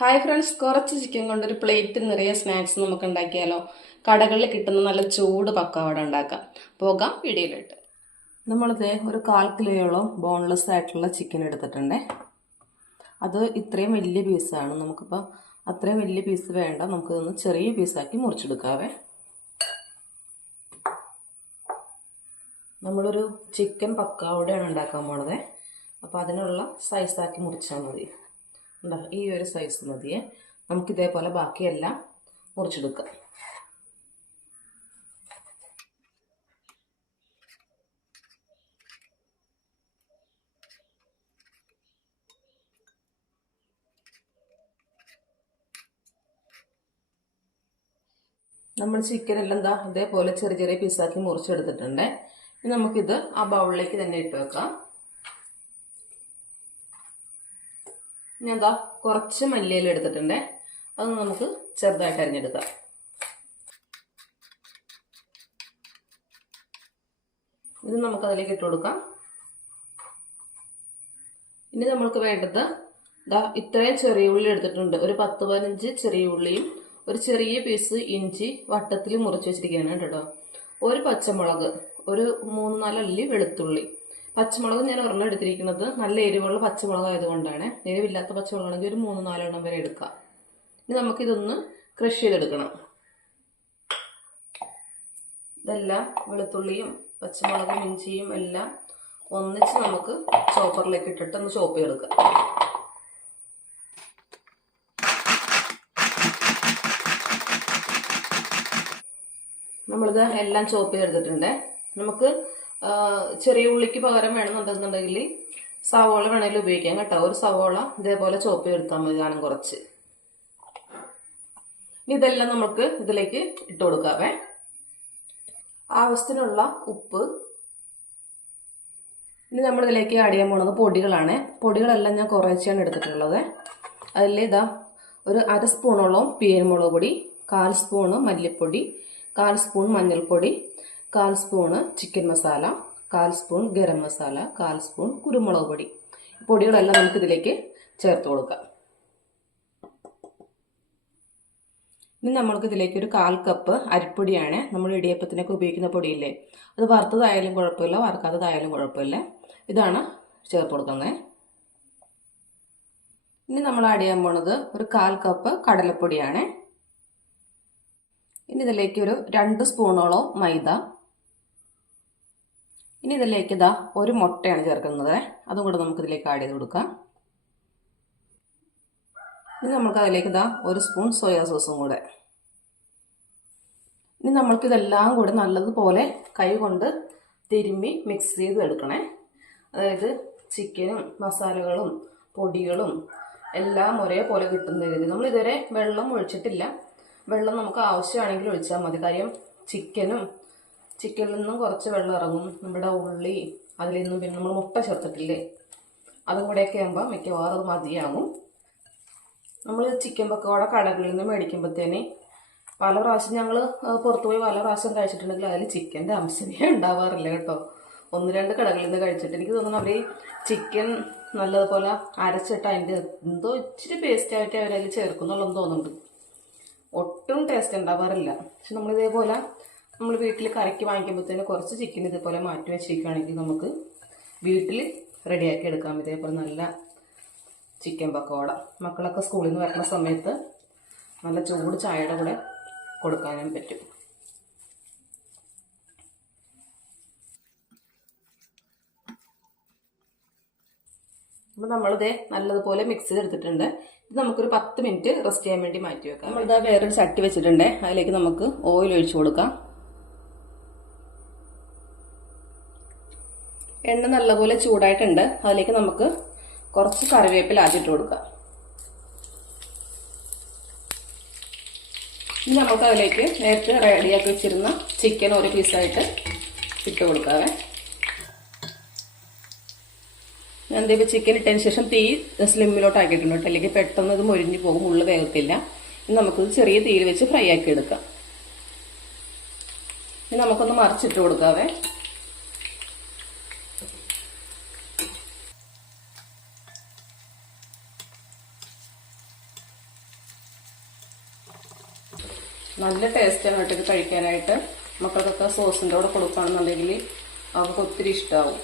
Hi friends കുറച്ച് chicken കൊണ്ടൊരു plate നിറയെ സ്നാക്സ് നമുക്ക് ഉണ്ടാക്കിയാലോ? കടകളിൽ കിട്ടുന്ന നല്ല ചൂട് പക്കവട ഉണ്ടാക്കാം. പോകാം വീഡിയോയിലിട്ട്. നമ്മളിത് ഒരു കാൽ കിലോയോളം ബോൺലെസ് ആയിട്ടുള്ള ചിക്കൻ എടുത്തിട്ടുണ്ടേ. അത് ഇത്രയും വലിയ പീസാണ് നമുക്കിപ്പോൾ അത്രയും വലിയ പീസ് വേണ്ട. നമുക്കിതൊന്ന് ചെറിയ പീസാക്കി മുറിച്ചെടുക്കാവേ. നമ്മളൊരു ചിക്കൻ പക്കാവടയാണ് ഉണ്ടാക്കാൻ പോണത്. അപ്പോൾ അതിനുള്ള സൈസാക്കി മുറിച്ചാൽ മതി. എന്താ ഈ ഒരു സൈസ് മതിയേ. നമുക്ക് ഇതേപോലെ ബാക്കിയെല്ലാം മുറിച്ചെടുക്കാം. നമ്മൾ ചിക്കൻ എല്ലാം എന്താ ഇതേപോലെ ചെറിയ ചെറിയ പീസാക്കി മുറിച്ചെടുത്തിട്ടുണ്ട്. നമുക്കിത് ആ ബൗളിലേക്ക് തന്നെ ഇട്ട് വെക്കാം. ഞാൻ എന്താ കുറച്ച് മല്ലിയില എടുത്തിട്ടുണ്ട്. അത് നമുക്ക് ചെറുതായിട്ട് അരിഞ്ഞെടുക്കാം. ഇത് നമുക്ക് അതിലേക്ക് ഇട്ട് കൊടുക്കാം. ഇനി നമ്മൾക്ക് വേണ്ടത് ഇതാ ഇത്രയും ചെറിയ ഉള്ളി എടുത്തിട്ടുണ്ട്. ഒരു പത്ത് പതിനഞ്ച് ചെറിയ ഉള്ളിയും ഒരു ചെറിയ പീസ് ഇഞ്ചി വട്ടത്തിൽ മുറിച്ച് വെച്ചിരിക്കുകയാണ് കേട്ടോ. ഒരു പച്ചമുളക് ഒരു മൂന്ന് നാല് അല്ലി വെളുത്തുള്ളി. പച്ചമുളക് ഞാൻ ഒരെണ്ണം എടുത്തിരിക്കുന്നത്. നല്ല എരിവുള്ള പച്ചമുളക് ആയതുകൊണ്ടാണ് എരിവില്ലാത്ത പച്ചമുളകാണെങ്കിൽ ഒരു മൂന്ന് നാലെണ്ണം വരെ എടുക്കാം. ഇനി നമുക്കിതൊന്ന് ക്രഷ് ചെയ്തെടുക്കണം. ഇതെല്ലാം വെളുത്തുള്ളിയും പച്ചമുളകും ഇഞ്ചിയും എല്ലാം ഒന്നിച്ച് നമുക്ക് ചോപ്പറിലേക്ക് ഇട്ടിട്ട് ഒന്ന് ചോപ്പ് ചെയ്തെടുക്കാം. നമ്മളിത് എല്ലാം ചോപ്പ് ചെയ്തെടുത്തിട്ടുണ്ട്. നമുക്ക് ചെറിയ ഉള്ളിക്ക് പകരം വേണമെന്നുണ്ടെന്നുണ്ടെങ്കിൽ സവോള വേണമെങ്കിൽ ഉപയോഗിക്കാം കേട്ടോ. ഒരു സവോള ഇതേപോലെ ചോപ്പ് ചെയ്തെടുത്താൽ മതി ഗാനം കുറച്ച്. ഇതെല്ലാം നമുക്ക് ഇതിലേക്ക് ഇട്ട് കൊടുക്കാവേ. ആവശ്യത്തിനുള്ള ഉപ്പ്. ഇനി നമ്മൾ ഇതിലേക്ക് ആഡ് ചെയ്യാൻ പോണത് പൊടികളാണ്. പൊടികളെല്ലാം ഞാൻ കുറേശ്ശെയാണ് എടുത്തിട്ടുള്ളത്. അതിൽ ഇതാ ഒരു അര സ്പൂണോളം പീരമുളക് പൊടി കാൽ സ്പൂണ് മല്ലിപ്പൊടി കാൽ സ്പൂൺ മഞ്ഞൾപ്പൊടി കാൽ സ്പൂണ് ചിക്കൻ മസാല കാൽ സ്പൂൺ ഗരം മസാല കാൽ സ്പൂൺ കുരുമുളക് പൊടി. പൊടികളെല്ലാം നമുക്ക് ഇതിലേക്ക് ചേർത്ത് കൊടുക്കാം. ഇനി നമ്മൾക്ക് ഇതിലേക്ക് ഒരു കാൽ കപ്പ് അരിപ്പൊടിയാണ് നമ്മൾ ഇടിയപ്പത്തിനൊക്കെ ഉപയോഗിക്കുന്ന പൊടിയില്ലേ? അത് വറുത്തതായാലും കുഴപ്പമില്ല വറുക്കാത്തതായാലും കുഴപ്പമില്ല. ഇതാണ് ചേർത്ത് കൊടുക്കുന്നത്. ഇനി നമ്മൾ ആഡ് ചെയ്യാൻ പോണത് ഒരു കാൽ കപ്പ് കടലപ്പൊടിയാണ്. ഇനി ഇതിലേക്ക് ഒരു രണ്ട് സ്പൂണോളം മൈദ ഇനി ഇതിലേക്ക് ഇതാ ഒരു മുട്ടയാണ് ചേർക്കുന്നത്. അതും കൂടെ നമുക്ക് ഇതിലേക്ക് ആഡ് ചെയ്ത് കൊടുക്കാം. ഇനി നമുക്ക് അതിലേക്ക് ഇതാ ഒരു സ്പൂൺ സോയാ സോസും കൂടെ. ഇനി നമ്മൾക്ക് ഇതെല്ലാം കൂടെ നല്ലതുപോലെ കൈ കൊണ്ട് തിരുമ്മി മിക്സ് ചെയ്ത് എടുക്കണേ. അതായത് ചിക്കനും മസാലകളും പൊടികളും എല്ലാം ഒരേപോലെ കിട്ടുന്ന രീതിയിൽ. നമ്മൾ ഇതുവരെ വെള്ളം ഒഴിച്ചിട്ടില്ല. വെള്ളം നമുക്ക് ആവശ്യമാണെങ്കിൽ ഒഴിച്ചാൽ മതി. കാര്യം ചിക്കനും ചിക്കനിൽ നിന്നും കുറച്ച് വെള്ളം ഇറങ്ങും. നമ്മുടെ ഉള്ളി അതിൽ നിന്നും പിന്നെ നമ്മൾ മുട്ട ചേർത്തിട്ടില്ലേ? അതും കൂടെയൊക്കെ ആകുമ്പോൾ മിക്കവാറും മതിയാകും നമ്മൾ ചിക്കൻ പക്കോട കടകളിൽ നിന്ന് മേടിക്കുമ്പോഴത്തേനെ പല പ്രാവശ്യം ഞങ്ങൾ പുറത്തു പോയി പല പ്രാവശ്യം കഴിച്ചിട്ടുണ്ടെങ്കിൽ അതിൽ ചിക്കന്റെ അംശമേ ഉണ്ടാവാറില്ല കേട്ടോ. ഒന്ന് രണ്ട് കടകളിൽ നിന്ന് കഴിച്ചിട്ട് എനിക്ക് തോന്നുന്നു അവർ ചിക്കൻ നല്ലതുപോലെ അരച്ചിട്ട് അതിന്റെ എന്തോ ഇച്ചിരി പേസ്റ്റായിട്ട് അവരതിൽ ചേർക്കുന്നുള്ളതെന്ന് തോന്നുന്നുണ്ട്. ഒട്ടും ടേസ്റ്റ് ഉണ്ടാവാറില്ല. പക്ഷെ നമ്മൾ ഇതേപോലെ നമ്മൾ വീട്ടിൽ കറിക്ക് വാങ്ങിക്കുമ്പോഴത്തേന് കുറച്ച് ചിക്കൻ ഇതുപോലെ മാറ്റി വെച്ചിരിക്കുകയാണെങ്കിൽ നമുക്ക് വീട്ടിൽ റെഡിയാക്കി എടുക്കാം. ഇതേപോലെ നല്ല ചിക്കൻ പക്കോട. മക്കളൊക്കെ സ്കൂളിൽ നിന്ന് വരുന്ന സമയത്ത് നല്ല ചൂട് ചായയുടെ കൂടെ കൊടുക്കാനും പറ്റും. അപ്പോൾ നമ്മളിത് നല്ലതുപോലെ മിക്സ് ചെയ്തെടുത്തിട്ടുണ്ട്. ഇത് നമുക്കൊരു പത്ത് മിനിറ്റ് റെസ്റ്റ് ചെയ്യാൻ വേണ്ടി മാറ്റി വെക്കാം. നമ്മളിതാ വേറൊരു ചട്ടി വെച്ചിട്ടുണ്ട്. അതിലേക്ക് നമുക്ക് ഓയിൽ ഒഴിച്ചു കൊടുക്കാം. എണ്ണ നല്ലപോലെ ചൂടായിട്ടുണ്ട്. അതിലേക്ക് നമുക്ക് കുറച്ച് കറിവേപ്പില ആദ്യമിട്ട് കൊടുക്കാം. ഇനി നമുക്ക് അതിലേക്ക് നേരത്തെ റെഡിയാക്കി വെച്ചിരുന്ന ചിക്കൻ ഒരു പീസായിട്ട് ഇട്ട് കൊടുക്കാവേ. ഞാൻ എന്താ ചിക്കൻ ഇട്ടതിന് ശേഷം തീ സ്ലിമ്മിലോട്ട് ആക്കിയിട്ടുണ്ട് അല്ലെങ്കിൽ പെട്ടെന്ന് ഇത് മുരിഞ്ഞു പോകും ഉള്ളു വേഗത്തില്ല ഇനി നമുക്ക് ചെറിയ തീയിൽ വെച്ച് ഫ്രൈ ആക്കി എടുക്കാം. ഇനി നമുക്കൊന്ന് മറിച്ചിട്ട് കൊടുക്കാവേ. നല്ല ടേസ്റ്റാണ് കേട്ടോ ഇത് കഴിക്കാനായിട്ട്. മക്കൾക്കൊക്കെ സോസിന്റെ കൂടെ കൊടുക്കുകയാണെന്നുണ്ടെങ്കിൽ അവർക്ക് ഒത്തിരി ഇഷ്ടമാവും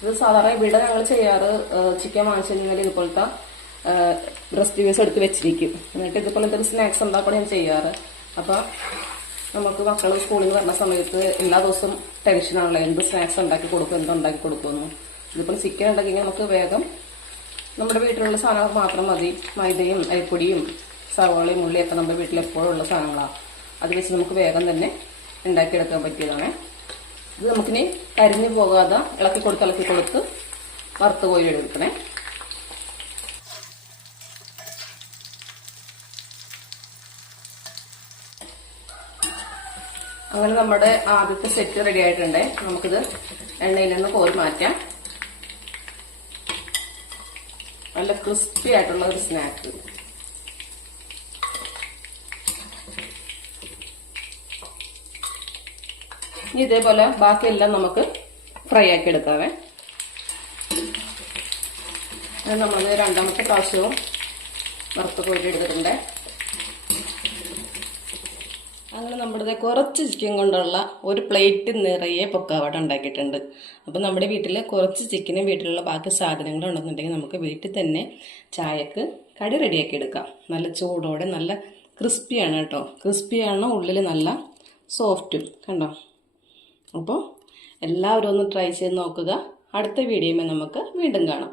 ഇത് സാധാരണ ഇവിടെ ഞങ്ങൾ ചെയ്യാറ് ചിക്കൻ വാങ്ങിച്ചു കഴിഞ്ഞാൽ ഇതുപോലത്തെ ബ്രസ്റ്റ് പീസ് എടുത്ത് വെച്ചിരിക്കും. എന്നിട്ട് ഇതുപോലത്തെ സ്നാക്സ് ഉണ്ടാക്കണം ഞാൻ ചെയ്യാറ്. അപ്പം നമുക്ക് മക്കൾ സ്കൂളിൽ നിന്ന് വരുന്ന സമയത്ത് എല്ലാ ദിവസവും ടെൻഷനാണല്ലോ എന്ത് സ്നാക്സ് ഉണ്ടാക്കി കൊടുക്കും എന്തുണ്ടാക്കി കൊടുക്കുമെന്ന്. ഇതിപ്പോൾ ചിക്കൻ ഉണ്ടെങ്കിൽ നമുക്ക് വേഗം നമ്മുടെ വീട്ടിലുള്ള സാധനങ്ങൾ മാത്രം മതി. മൈദയും അരിപ്പൊടിയും സവാളയും ഉള്ളിയൊക്കെ നമ്മുടെ വീട്ടിൽ എപ്പോഴും ഉള്ള സാധനങ്ങളാണ്. അത് വെച്ച് നമുക്ക് വേഗം തന്നെ ഉണ്ടാക്കിയെടുക്കാൻ പറ്റിയതാണ്. ഇത് നമുക്കിനി കരിഞ്ഞു പോകാതെ ഇളക്കി കൊടുത്ത് ഇളക്കി കൊടുത്ത് വറുത്ത് കോരി എടുക്കണേ അങ്ങനെ നമ്മുടെ ആദ്യത്തെ സെറ്റ് റെഡി ആയിട്ടുണ്ട്. നമുക്കിത് എണ്ണയിൽ നിന്ന് കോരി മാറ്റാം. നല്ല ക്രിസ്പി ആയിട്ടുള്ള ഒരു സ്നാക്ക് ഇനി ഇതേപോലെ ബാക്കിയെല്ലാം നമുക്ക് ഫ്രൈ ആക്കി എടുക്കാവേ. നമ്മൾ രണ്ടാമത്തെ പ്രാവശ്യവും വറുത്ത് പോയിട്ട് എടുത്തിട്ടുണ്ട്. അങ്ങനെ നമ്മുടെ കുറച്ച് ചിക്കൻ കൊണ്ടുള്ള ഒരു പ്ലേറ്റ് നിറയെ പൊക്കാവട ഉണ്ടാക്കിയിട്ടുണ്ട്. അപ്പം നമ്മുടെ വീട്ടിൽ കുറച്ച് ചിക്കനും വീട്ടിലുള്ള ബാക്കി സാധനങ്ങളും ഉണ്ടെന്നുണ്ടെങ്കിൽ നമുക്ക് വീട്ടിൽ തന്നെ ചായക്ക് കടി റെഡിയാക്കി എടുക്കാം. നല്ല ചൂടോടെ നല്ല ക്രിസ്പിയാണ് കേട്ടോ. ക്രിസ്പിയാണ് ഉള്ളിൽ നല്ല സോഫ്റ്റും കണ്ടോ? അപ്പോൾ എല്ലാവരും ഒന്ന് ട്രൈ ചെയ്ത് നോക്കുക. അടുത്ത വീഡിയോയിൽ നമുക്ക് വീണ്ടും കാണാം.